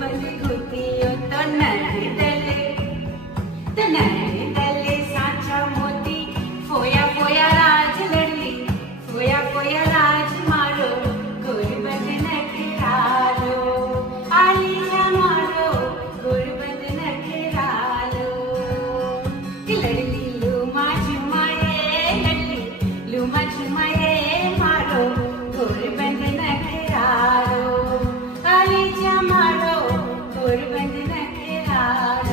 बंदी होती तो नैन दले साचा मोती फोया फोया राज लड़ली फोया फोया राज मारो गोरबंद नखरालो आलिया मारो गोरबंद नखरालो लड़ली लूमा झुमाए लड़ली लूमा झुमाए मारो गोरबंद नखरालो आलिया मारो गोरबंद नखरालो